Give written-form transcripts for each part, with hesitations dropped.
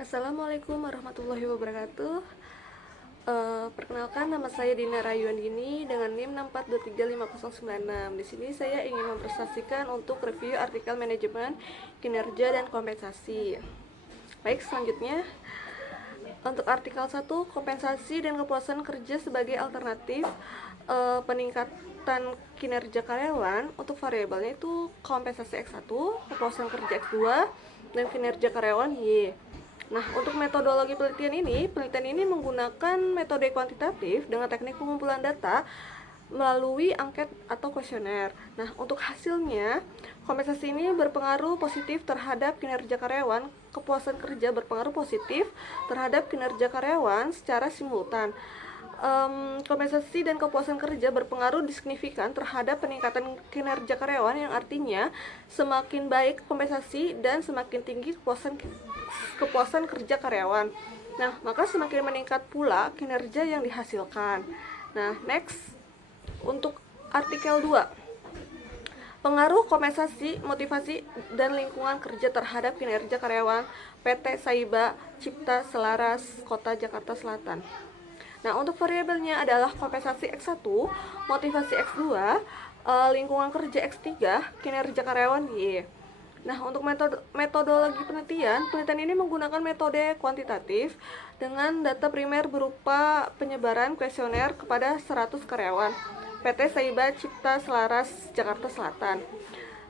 Assalamualaikum warahmatullahi wabarakatuh. Perkenalkan, nama saya Dina Rayuandini dengan NIM 642350096. Di sini saya ingin mempresentasikan untuk review artikel manajemen kinerja dan kompensasi. Baik, selanjutnya untuk artikel 1, kompensasi dan kepuasan kerja sebagai alternatif peningkatan kinerja karyawan. Untuk variabelnya itu kompensasi X1, kepuasan kerja X2, dan kinerja karyawan Y. Nah, untuk metodologi penelitian ini menggunakan metode kuantitatif dengan teknik pengumpulan data melalui angket atau kuesioner. Nah, untuk hasilnya, kompensasi ini berpengaruh positif terhadap kinerja karyawan, kepuasan kerja berpengaruh positif terhadap kinerja karyawan secara simultan. Kompensasi dan kepuasan kerja berpengaruh signifikan terhadap peningkatan kinerja karyawan, yang artinya semakin baik kompensasi dan semakin tinggi kepuasan kerja karyawan. Nah, maka semakin meningkat pula kinerja yang dihasilkan. Nah, next untuk artikel 2. Pengaruh kompensasi, motivasi, dan lingkungan kerja terhadap kinerja karyawan PT Saiba Cipta Selaras Kota Jakarta Selatan. Nah, untuk variabelnya adalah kompensasi X1, motivasi X2, lingkungan kerja X3, kinerja karyawan Y. Nah, untuk metodologi penelitian ini menggunakan metode kuantitatif dengan data primer berupa penyebaran kuesioner kepada 100 karyawan PT Saiba Cipta Selaras Jakarta Selatan.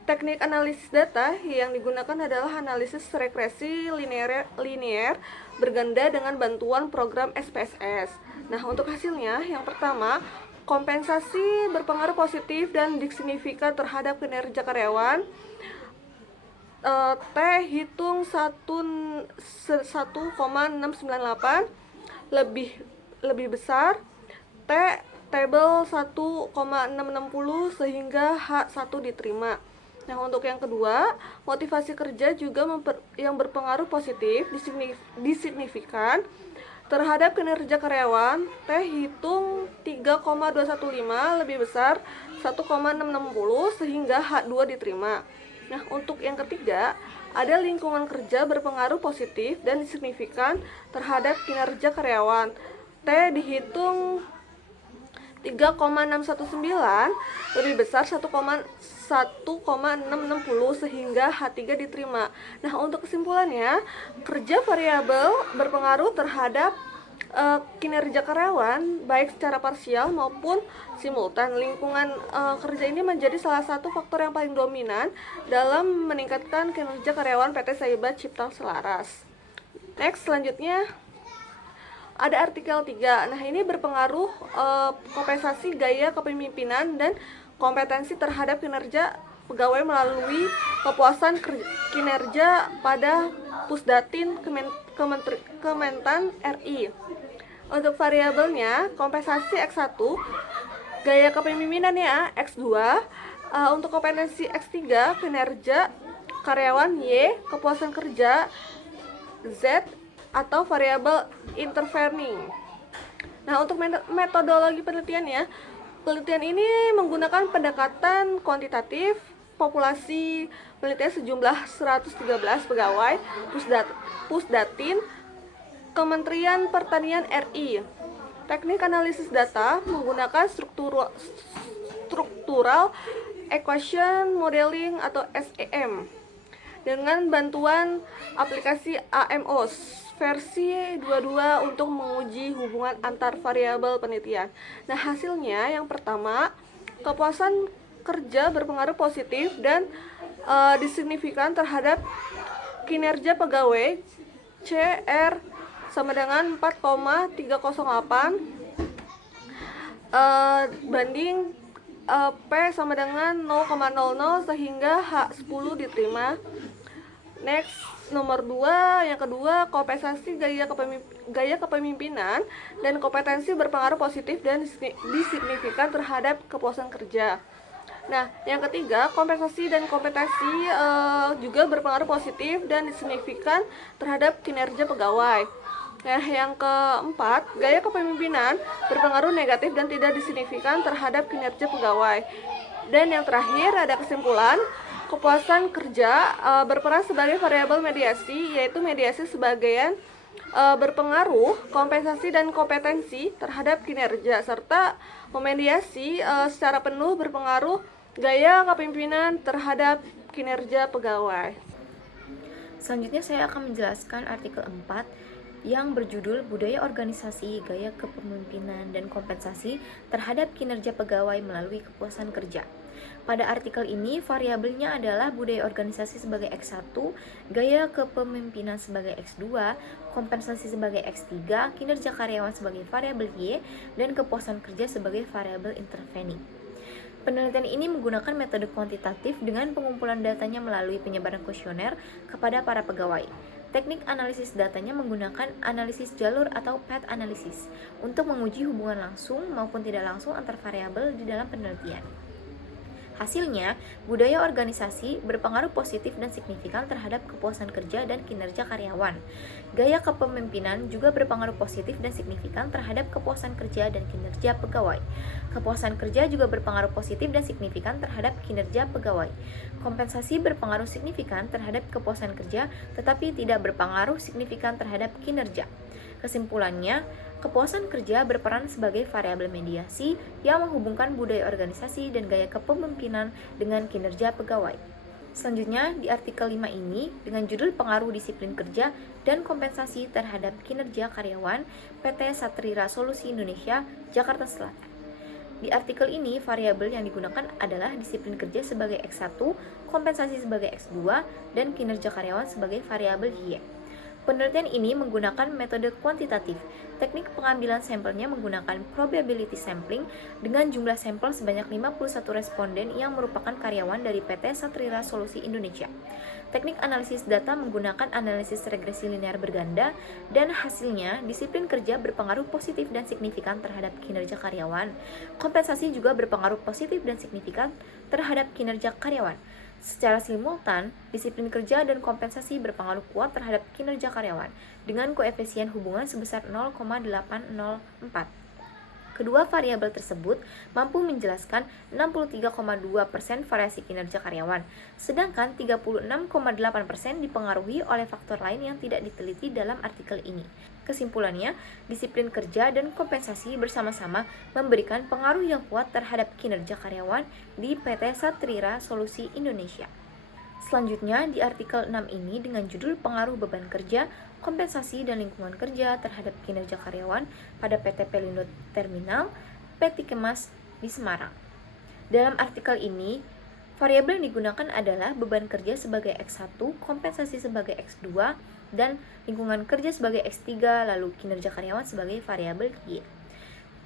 Teknik analisis data yang digunakan adalah analisis regresi linear berganda dengan bantuan program SPSS. Nah, untuk hasilnya, yang pertama, kompensasi berpengaruh positif dan signifikan terhadap kinerja karyawan. T hitung 1,698 lebih besar, T table 1,660 sehingga H1 diterima. Nah, untuk yang kedua, motivasi kerja juga yang berpengaruh positif disignifikan terhadap kinerja karyawan. T hitung 3,215 lebih besar 1,660 sehingga H2 diterima. Nah, untuk yang ketiga, ada lingkungan kerja berpengaruh positif dan signifikan terhadap kinerja karyawan. T dihitung 3,619 lebih besar 1,660 sehingga H3 diterima. Nah, untuk kesimpulannya, kerja variabel berpengaruh terhadap kinerja karyawan baik secara parsial maupun simultan. Lingkungan kerja ini menjadi salah satu faktor yang paling dominan dalam meningkatkan kinerja karyawan PT Saiba Cipta Selaras. Next, selanjutnya ada artikel 3. Nah, ini berpengaruh kompensasi gaya kepemimpinan dan kompetensi terhadap kinerja pegawai melalui kepuasan kinerja pada Pusdatin Kementan RI. Untuk variabelnya, kompensasi X1, gaya kepemimpinan ya, X2, untuk kompetensi X3, kinerja karyawan Y, kepuasan kerja Z, atau variabel intervening. Nah, untuk metodologi penelitiannya, penelitian ini menggunakan pendekatan kuantitatif. Populasi penelitian sejumlah 113 pegawai Pusdatin Kementerian Pertanian RI. Teknik analisis data menggunakan struktural equation modeling atau SEM dengan bantuan aplikasi AMOS versi 22 untuk menguji hubungan antar variabel penelitian. Nah, hasilnya yang pertama, kepuasan kerja berpengaruh positif dan disignifikan terhadap kinerja pegawai. CR sama dengan 4,308 banding P sama dengan 0,00 sehingga H10 diterima. Next, nomor 2, yang kedua, kompensasi gaya kepemimpinan dan kompetensi berpengaruh positif dan disignifikan terhadap kepuasan kerja. Nah, yang ketiga, kompensasi dan kompetensi juga berpengaruh positif dan signifikan terhadap kinerja pegawai. Nah, yang keempat, gaya kepemimpinan berpengaruh negatif dan tidak disignifikan terhadap kinerja pegawai. Dan yang terakhir ada kesimpulan, kepuasan kerja berperan sebagai variabel mediasi, yaitu mediasi sebagian berpengaruh kompensasi dan kompetensi terhadap kinerja, serta memediasi secara penuh berpengaruh gaya kepemimpinan terhadap kinerja pegawai. Selanjutnya saya akan menjelaskan artikel 4 yang berjudul Budaya Organisasi, Gaya Kepemimpinan, dan Kompensasi terhadap Kinerja Pegawai Melalui Kepuasan Kerja. Pada artikel ini, variabelnya adalah budaya organisasi sebagai X1, gaya kepemimpinan sebagai X2, kompensasi sebagai X3, kinerja karyawan sebagai variabel Y, dan kepuasan kerja sebagai variabel intervening. Penelitian ini menggunakan metode kuantitatif dengan pengumpulan datanya melalui penyebaran kuesioner kepada para pegawai. Teknik analisis datanya menggunakan analisis jalur atau path analysis untuk menguji hubungan langsung maupun tidak langsung antar variabel di dalam penelitian. Hasilnya, budaya organisasi berpengaruh positif dan signifikan terhadap kepuasan kerja dan kinerja karyawan. Gaya kepemimpinan juga berpengaruh positif dan signifikan terhadap kepuasan kerja dan kinerja pegawai. Kepuasan kerja juga berpengaruh positif dan signifikan terhadap kinerja pegawai. Kompensasi berpengaruh signifikan terhadap kepuasan kerja, tetapi tidak berpengaruh signifikan terhadap kinerja. Kesimpulannya, kepuasan kerja berperan sebagai variabel mediasi yang menghubungkan budaya organisasi dan gaya kepemimpinan dengan kinerja pegawai. Selanjutnya, di artikel 5 ini, dengan judul Pengaruh Disiplin Kerja dan Kompensasi Terhadap Kinerja Karyawan, PT Satrira Solusi Indonesia, Jakarta Selatan. Di artikel ini, variabel yang digunakan adalah disiplin kerja sebagai X1, kompensasi sebagai X2, dan kinerja karyawan sebagai variabel Y. Penelitian ini menggunakan metode kuantitatif. Teknik pengambilan sampelnya menggunakan probability sampling dengan jumlah sampel sebanyak 51 responden yang merupakan karyawan dari PT Satrira Solusi Indonesia. Teknik analisis data menggunakan analisis regresi linear berganda dan hasilnya disiplin kerja berpengaruh positif dan signifikan terhadap kinerja karyawan. Kompensasi juga berpengaruh positif dan signifikan terhadap kinerja karyawan. Secara simultan, disiplin kerja dan kompensasi berpengaruh kuat terhadap kinerja karyawan dengan koefisien hubungan sebesar 0,804. Kedua variabel tersebut mampu menjelaskan 63,2% variasi kinerja karyawan, sedangkan 36,8% dipengaruhi oleh faktor lain yang tidak diteliti dalam artikel ini. Kesimpulannya, disiplin kerja dan kompensasi bersama-sama memberikan pengaruh yang kuat terhadap kinerja karyawan di PT Satrira Solusi Indonesia. Selanjutnya, di artikel 6 ini dengan judul Pengaruh Beban Kerja, Kompensasi dan Lingkungan Kerja terhadap Kinerja Karyawan pada PT Pelindo Terminal, PT Kemas di Semarang. Dalam artikel ini, variabel yang digunakan adalah beban kerja sebagai X1, kompensasi sebagai X2, dan lingkungan kerja sebagai X3, lalu kinerja karyawan sebagai variabel Y.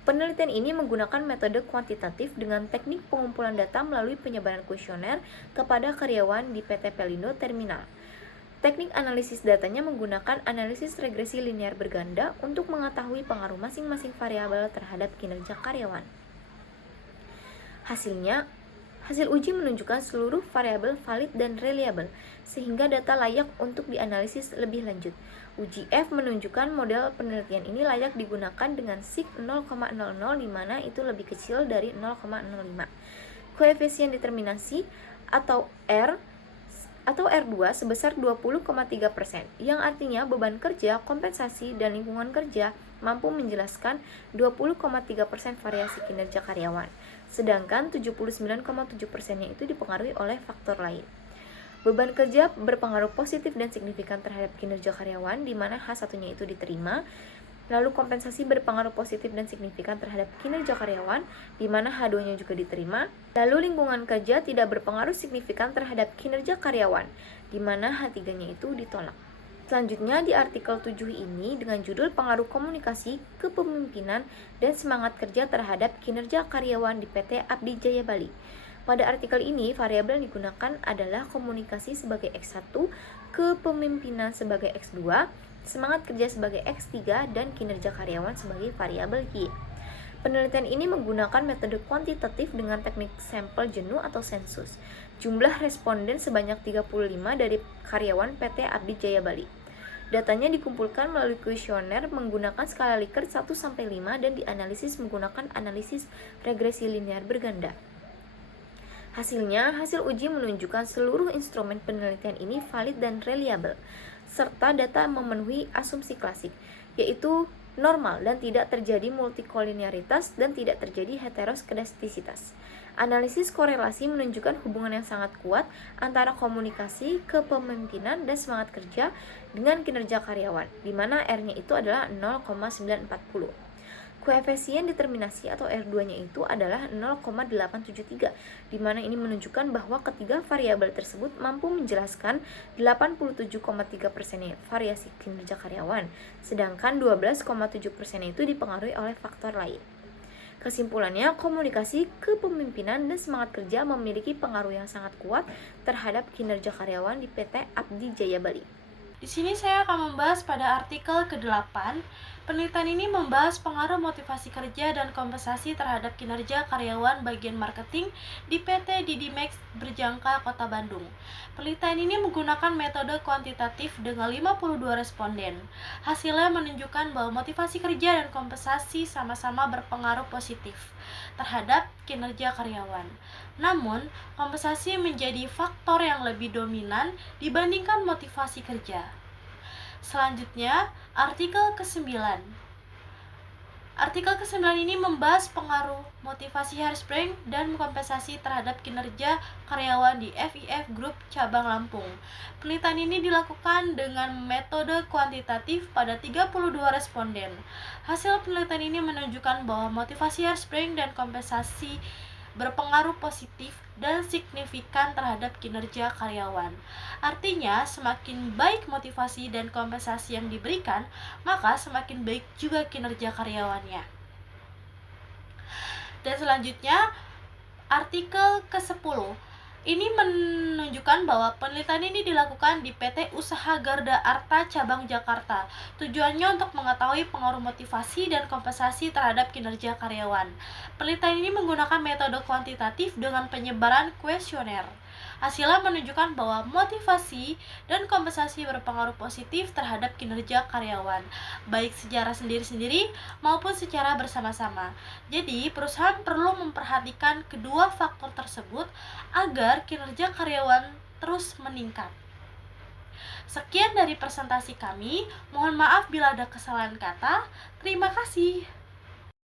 Penelitian ini menggunakan metode kuantitatif dengan teknik pengumpulan data melalui penyebaran kuesioner kepada karyawan di PT Pelindo Terminal. Teknik analisis datanya menggunakan analisis regresi linear berganda untuk mengetahui pengaruh masing-masing variabel terhadap kinerja karyawan. Hasil uji menunjukkan seluruh variabel valid dan reliable, sehingga data layak untuk dianalisis lebih lanjut. Uji F menunjukkan model penelitian ini layak digunakan dengan sig 0,00 di mana itu lebih kecil dari 0,05. Koefisien determinasi atau R2 sebesar 20,3%, yang artinya beban kerja, kompensasi, dan lingkungan kerja mampu menjelaskan 20,3% variasi kinerja karyawan, sedangkan 79,7%-nya itu dipengaruhi oleh faktor lain. Beban kerja berpengaruh positif dan signifikan terhadap kinerja karyawan, di mana H1-nya itu diterima. Lalu kompensasi berpengaruh positif dan signifikan terhadap kinerja karyawan, di mana H2-nya juga diterima. Lalu lingkungan kerja tidak berpengaruh signifikan terhadap kinerja karyawan, di mana H3-nya itu ditolak. Selanjutnya di artikel 7 ini dengan judul Pengaruh Komunikasi, Kepemimpinan, dan Semangat Kerja terhadap Kinerja Karyawan di PT Abdi Jaya Bali. Pada artikel ini, variabel yang digunakan adalah komunikasi sebagai X1, kepemimpinan sebagai X2, semangat kerja sebagai X3, dan kinerja karyawan sebagai variabel Y. Penelitian ini menggunakan metode kuantitatif dengan teknik sampel jenuh atau sensus. Jumlah responden sebanyak 35 dari karyawan PT Abdi Jaya Bali. Datanya dikumpulkan melalui kuesioner menggunakan skala Likert 1-5 dan dianalisis menggunakan analisis regresi linear berganda. Hasilnya, hasil uji menunjukkan seluruh instrumen penelitian ini valid dan reliable, serta data memenuhi asumsi klasik, yaitu normal dan tidak terjadi multikolinearitas dan tidak terjadi heteroskedastisitas. Analisis korelasi menunjukkan hubungan yang sangat kuat antara komunikasi, kepemimpinan, dan semangat kerja dengan kinerja karyawan, di mana R-nya itu adalah 0,940. Koefisien determinasi atau R2-nya itu adalah 0,873, di mana ini menunjukkan bahwa ketiga variabel tersebut mampu menjelaskan 87,3% variasi kinerja karyawan, sedangkan 12,7% itu dipengaruhi oleh faktor lain. Kesimpulannya, komunikasi, kepemimpinan, dan semangat kerja memiliki pengaruh yang sangat kuat terhadap kinerja karyawan di PT Abdi Jaya Bali. Di sini saya akan membahas pada artikel ke-8. Penelitian ini membahas pengaruh motivasi kerja dan kompensasi terhadap kinerja karyawan bagian marketing di PT Didimax Berjangka Kota Bandung. Penelitian ini menggunakan metode kuantitatif dengan 52 responden. Hasilnya menunjukkan bahwa motivasi kerja dan kompensasi sama-sama berpengaruh positif terhadap kinerja karyawan. Namun, kompensasi menjadi faktor yang lebih dominan dibandingkan motivasi kerja. Selanjutnya, artikel ke-9. Artikel ke-9 ini membahas pengaruh motivasi Hairspring dan kompensasi terhadap kinerja karyawan di FIF Group Cabang Lampung. Penelitian ini dilakukan dengan metode kuantitatif pada 32 responden. Hasil penelitian ini menunjukkan bahwa motivasi Hairspring dan kompensasi berpengaruh positif dan signifikan terhadap kinerja karyawan. Artinya, semakin baik motivasi dan kompensasi yang diberikan, maka semakin baik juga kinerja karyawannya. Dan selanjutnya, artikel ke-10. Ini menunjukkan bahwa penelitian ini dilakukan di PT Usaha Garda Arta Cabang Jakarta. Tujuannya untuk mengetahui pengaruh motivasi dan kompensasi terhadap kinerja karyawan. Penelitian ini menggunakan metode kuantitatif dengan penyebaran kuesioner. Hasilnya menunjukkan bahwa motivasi dan kompensasi berpengaruh positif terhadap kinerja karyawan, baik secara sendiri-sendiri maupun secara bersama-sama. Jadi, perusahaan perlu memperhatikan kedua faktor tersebut agar kinerja karyawan terus meningkat. Sekian dari presentasi kami. Mohon maaf bila ada kesalahan kata. Terima kasih.